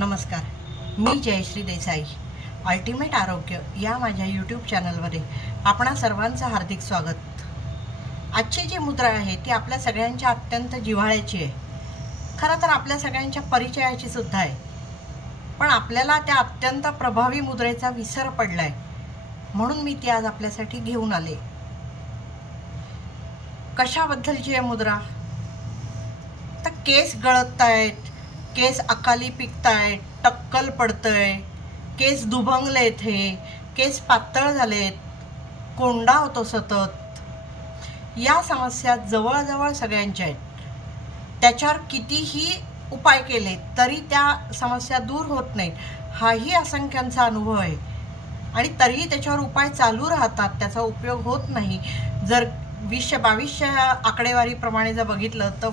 नमस्कार, मी जयश्री देसाई. अल्टिमेट आरोग्य या माझ्या यूट्यूब चॅनलमध्ये आपणा सर्वांचं हार्दिक स्वागत. आजची जी मुद्रा आहे ती आपल्या सगळ्यांच्या अत्यंत जिव्हाळ्याची आहे. खरं तर आपल्या सगळ्यांच्या परिचयाची सुद्धा आहे, पण आपल्याला त्या अत्यंत प्रभावी मुद्रेचा विसर पडला आहे, म्हणून मी ती आज आपल्यासाठी घेऊन आले. कशाबद्दलची आहे मुद्रा? तर केस गळत आहेत, केस अकाली पिकतायत, टक्कल पडतंय, केस दुभंगलेत, केस पातळ झालेत, कोंडा होतो सतत. या समस्या जवळजवळ सगळ्यांच्या आहेत. त्याच्यावर कितीही उपाय केले तरी त्या समस्या दूर होत नाहीत, हाही असंख्यांचा अनुभव आहे. आणि तरीही त्याच्यावर उपाय चालू राहतात, त्याचा उपयोग होत नाही. जर 2022च्या आकडेवारीप्रमाणे जर बघितलं तर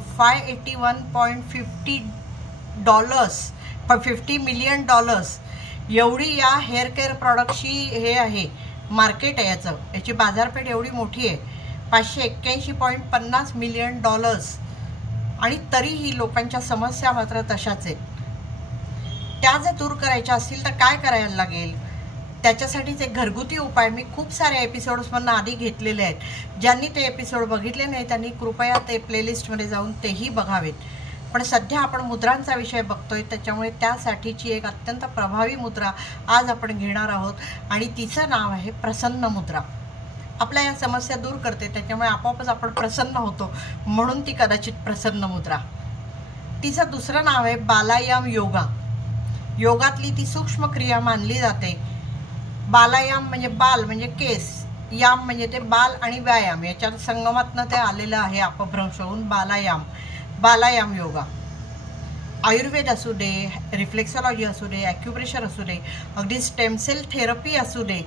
$50 मिलियन एवढी या हेअर केअर प्रॉडक्टची हे आहे, मार्केट आहे. याची बाजारपेठ एवढी मोठी आहे, $581.50 मिलियन. आणि तरीही लोकांच्या समस्या मात्र तशाच आहेत. त्या जर दूर करायच्या असतील तर काय करायला लागेल? त्याच्यासाठीच एक घरगुती उपाय मी खूप सारे एपिसोड्समधून आधी घेतलेले आहेत. ज्यांनी ते एपिसोड बघितले नाही त्यांनी कृपया ते प्लेलिस्टमध्ये जाऊन तेही बघावेत. पण सध्या आपण मुद्रांचा विषय बघतोय, त्याच्यामुळे त्यासाठीची एक अत्यंत प्रभावी मुद्रा आज आपण घेणार आहोत आणि तिचं नाव आहे प्रसन्न मुद्रा. आपल्या या समस्या दूर करते, त्याच्यामुळे आपोआपच आपण प्रसन्न होतो, म्हणून ती कदाचित प्रसन्न मुद्रा. तिचं दुसरं नाव आहे बालायाम योगा. योगातली ती सूक्ष्म क्रिया मानली जाते. बालायाम म्हणजे बाल म्हणजे केस, याम म्हणजे ते बाल आणि व्यायाम याच्यात संगमातनं ते आलेलं आहे, अपभ्रंश होऊन बालायाम योगा. आयुर्वेद असू दे, रिफ्लेक्सॉलॉजी असू दे, ॲक्युप्रेशर असू दे, अगदी स्टेमसेल थेरपी असू दे,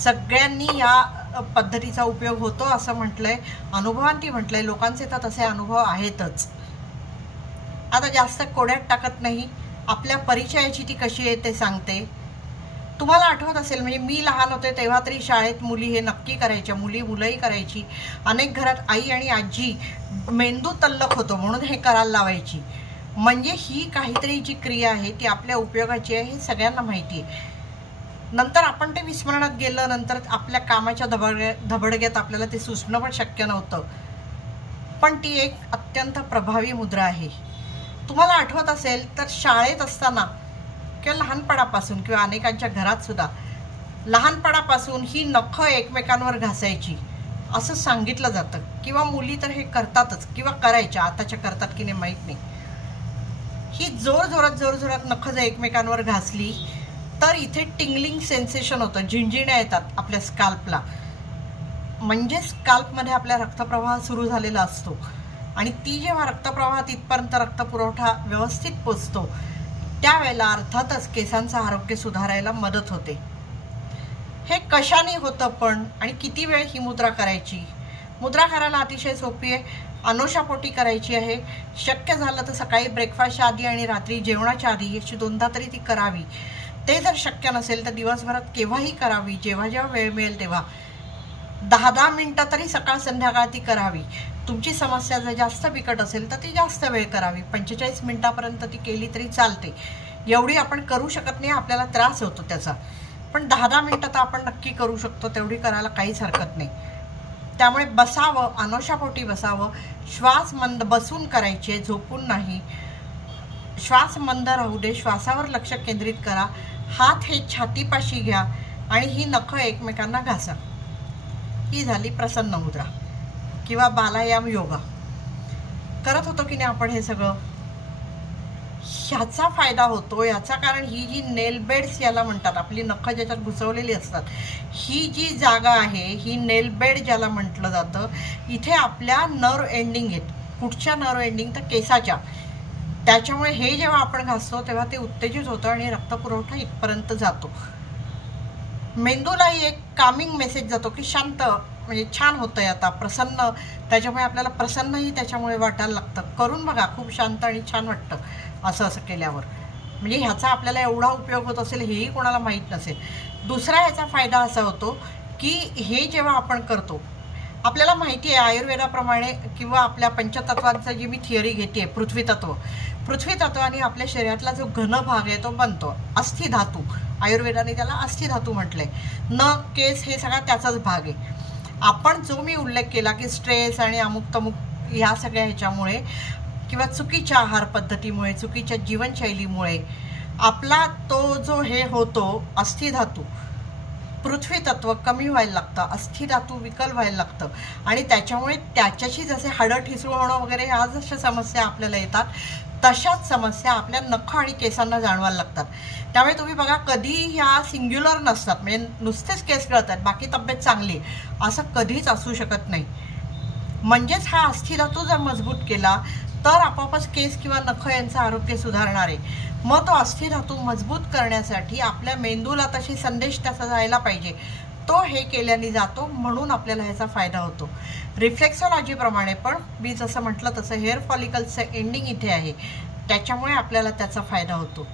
सगळ्यांनी या पद्धतीचा उपयोग होतो असं म्हटलंय. अनुभवांती म्हटलंय, लोकांचे तर तसे अनुभव आहेतच. आता जास्त कोड्यात टाकत नाही, आपल्या परिचयाची ती कशी आहे ते सांगते. तुम्हाला आठवत असेल, म्हणजे मी लहान होते तेव्हा तरी शाळेत मुली हे नक्की करायच्या, मुलंही करायची. अनेक घरात आई आणि आजी मेंदू तल्लख होतो म्हणून हे करायला लावायची. म्हणजे ही काहीतरी जी क्रिया आहे ती आपल्या उपयोगाची आहे हे सगळ्यांना माहिती आहे. नंतर आपण ते विस्मरणात गेलं, नंतर आपल्या कामाच्या धबडग्यात आपल्याला ते सुचणं पण शक्य नव्हतं. पण ती एक अत्यंत प्रभावी मुद्रा आहे. तुम्हाला आठवत असेल तर शाळेत असताना किंवा लहानपणापासून किंवा अनेकांच्या घरात सुद्धा लहानपणापासून ही नखं एकमेकांवर घासायची असं सांगितलं जातं. किंवा मुली तर हे करतातच किंवा करायच्या, आताच्या करतात की नाही माहीत नाही. ही जोरजोरात नखं जर एकमेकांवर घासली तर इथे टिंगलिंग सेन्सेशन होतं, झिंझिण्या येतात आपल्या स्काल्पला. म्हणजे स्काल्पमध्ये आपल्या रक्तप्रवाह सुरू झालेला असतो आणि ती जेव्हा रक्तप्रवाह तिथपर्यंत रक्तपुरवठा व्यवस्थित पोचतो त्यावेळेला अर्थातच केसांचं आरोग्य सुधारायला मदत होते. हे कशाने होतं पण, आणि किती वेळ ही मुद्रा करायची? मुद्रा करायला अतिशय सोपी आहे. अनुशापोटी करायची आहे. शक्य झालं तर सकाळी ब्रेकफास्टच्या आधी आणि रात्री जेवणाच्या आधी अशी 2दा तरी ती करावी. ते जर शक्य नसेल तर दिवसभरात केव्हाही करावी, जेव्हा वेळ मिळेल तेव्हा. 10 मिनिटं तरी सकाळ संध्याकाळ ती करावी. तुमची समस्या जर जास्त बिकट असेल तर ती जास्त वेळ करावी. 45 मिनिटापर्यंत ती केली तरी चालते. एवढी आपण करू शकत नाही, आपल्याला त्रास होतो त्याचा. पण 10 मिनिटं तर आपण नक्की करू शकतो, तेवढी करायला काहीच हरकत नाही. त्यामुळे बसावं, अनुशापोटी बसावं. श्वास मंद बसून करायचे, झोपून नाही. श्वास मंद राहू दे, श्वासावर लक्ष केंद्रित करा. हात हे छातीपाशी घ्या आणि ही नखं एकमेकांना घासा. ही झाली प्रसन्न मुद्रा किंवा बालायाम योगा. करत होतो की नाही आपण हे सगळं? ह्याचा फायदा होतो याचा कारण ही जी नेल बेड्स याला म्हणतात, आपली नखं ज्याच्यात घुसवलेली असतात, ही जी जागा आहे ही नेल बेड ज्याला म्हटलं जातं. इथे आपल्या नर्व एंडिंग आहेत, कुठच्या नर्व एंडिंग तर केसाच्या. त्याच्यामुळे हे जेव्हा आपण घासतो तेव्हा ते उत्तेजित होतं आणि रक्तपुरवठा इथपर्यंत जातो. मेंदूलाही एक कामिंग मेसेज जातो की शांत, म्हणजे छान होतंय आता, प्रसन्न. त्याच्यामुळे आपल्याला प्रसन्नही त्याच्यामुळे वाटायला लागतं. करून बघा, खूप शांत आणि छान वाटतं असं केल्यावर. म्हणजे ह्याचा आपल्याला एवढा उपयोग होत असेल हेही कोणाला माहीत नसेल. दुसरा ह्याचा फायदा असा होतो की हे जेव्हा आपण करतो आपल्याला माहिती आहे आयुर्वेदाप्रमाणे किंवा आपल्या पंचतत्वांचं जी मी थिअरी घेते पृथ्वी तत्वाने आपल्या शरीरातला जो घन भाग आहे तो बनतो अस्थि धातू. आयुर्वेदाने त्याला अस्थि धातू म्हटलंय. नख केस हे सगळा त्याचाच भाग आहे. आपण जो मी उल्लेख केला की स्ट्रेस आणि अमुक तमुक ह्या सगळ्या ह्याच्यामुळे किंवा चुकीच्या आहार पद्धतीमुळे चुकीच्या जीवनशैलीमुळे आपला तो जो हे होतो अस्थि धातू पृथ्वी तत्व कमी व्हायला लागतं, अस्थि धातू विकल व्हायला लागतं आणि त्याच्यामुळे त्याच्याशी जसे हाडं ठिसूळ होणं वगैरे ह्या जशा समस्या आपल्याला येतात तशाच समस्या आपल्या नख आणि केसांना जाणवायला लागतात. त्यामुळे तुम्ही बघा कधी ह्या सिंग्युलर नसतात, म्हणजे नुसतेच केस गळतात बाकी तब्येत चांगली असं कधीच असू शकत नाही. म्हणजेच हा अस्थि धातू जर मजबूत केला तर आपोआपच केस किंवा नख यांचं आरोग्य सुधारणार आहे. मग तो अस्थि धातू मजबूत करण्यासाठी आपल्या मेंदूला तशी संदेश त्याचा जायला पाहिजे, तो हे केल्याने जातो, म्हणून आपल्याला ह्याचा फायदा होतो. रिफ्लेक्सॉलॉजीप्रमाणे पण मी जसं म्हटलं तसं हेअर फॉलिकल्सचं एंडिंग इथे आहे, त्याच्यामुळे आपल्याला त्याचा फायदा होतो.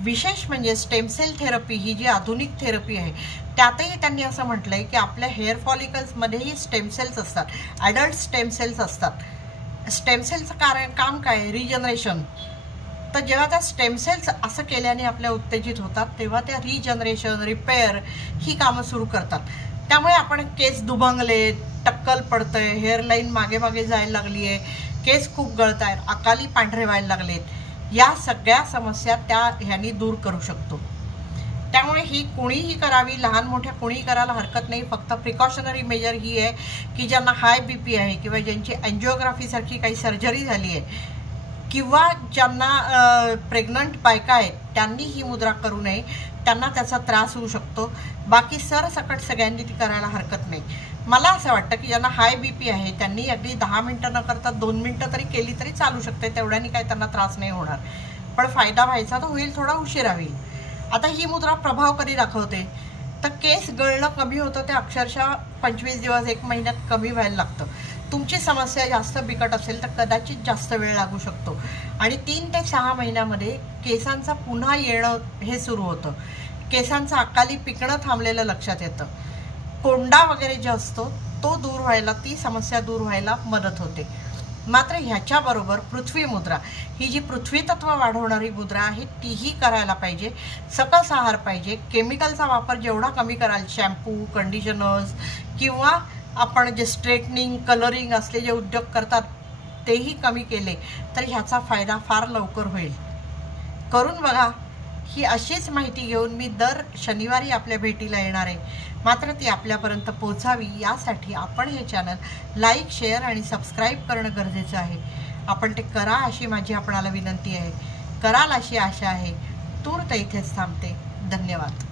विशेष म्हणजे स्टेमसेल थेरपी ही जी आधुनिक थेरपी आहे त्यातही त्यांनी असं म्हटलं आहे की आपल्या हेअर फॉलिकल्समध्येही स्टेमसेल्स असतात, ॲडल्ट स्टेमसेल्स असतात. स्टेमसेलचं काम काय, रिजनरेशन. तर जेव्हा त्या स्टेमसेल्स असं केल्याने आपल्या उत्तेजित होतात तेव्हा त्या रिजनरेशन रिपेअर ही कामं सुरू करतात. त्यामुळे आपण केस दुभंगले, टक्कल पडतंय, हेअरलाईन मागे मागे जायला लागली आहे, केस खूप गळत आहेत, अकाली पांढरे व्हायला लागलेत, या सगळ्या समस्या त्या ह्यांनी दूर करू शकतो. त्यामुळे ही कोणीही करावी, लहान मोठ्या कोणीही करायला हरकत नाही. फक्त प्रिकॉशनरी मेजर ही आहे की ज्यांना हाय BP आहे किंवा ज्यांची अँजिओग्राफीसारखी काही सर्जरी झाली आहे किंवा ज्यांना प्रेग्नंट बायका आहेत त्यांनी ही मुद्रा करू नये, त्यांना त्याचा त्रास होऊ शकतो. बाकी सरसकट सगळ्यांनी ती करायला हरकत नाही. मला असं वाटतं की ज्यांना हाय BP आहे त्यांनी अगदी 10 मिनटं न करता 2 मिनटं तरी केली तरी चालू शकते, तेवढ्यानी काही त्यांना त्रास नाही होणार. पण फायदा व्हायचा तर होईल, थोडा उशिरा होईल. आता ही मुद्रा प्रभाव कधी दाखवते तर केस गळणं कमी होतं ते अक्षरशः 25 दिवस 1 महिन्यात कमी व्हायला लागतं. तुमची समस्या जास्त बिकट असेल तर कदाचित जास्त वेळ लागू शकतो आणि 3 ते 6 महिन्यामध्ये केसांचा पुन्हा येणं हे सुरू होतं. केसांचं अकाली पिकणं थांबलेलं लक्षात येतं. कोंडा वगैरे जे असतो तो दूर व्हायला, ती समस्या दूर व्हायला मदत होते. मात्र ह्याच्याबरोबर पृथ्वी मुद्रा ही जी पृथ्वी तत्व वाढवणारी मुद्रा आहे तीही करायला पाहिजे. सकस आहार पाहिजे. केमिकलचा वापर जेवढा कमी कराल, शॅम्पू, कंडिशनर्स किंवा आपण जे स्ट्रेटनिंग कलरिंग असले जे उद्योग करतात तेही कमी केले तर ह्याचा फायदा फार लवकर होईल. करून बघा. ही अशीच माहिती घेऊन मी दर शनिवारी आपल्या भेटीला येणार आहे. मात्र ती आपल्यापर्यंत पोहोचावी यासाठी आपण हे चॅनल लाईक, शेअर आणि सबस्क्राईब करणं गरजेचं आहे. आपण ते करा अशी माझी आपणाला विनंती आहे. कराल अशी आशा आहे. तूर्त इथेच थांबते. धन्यवाद.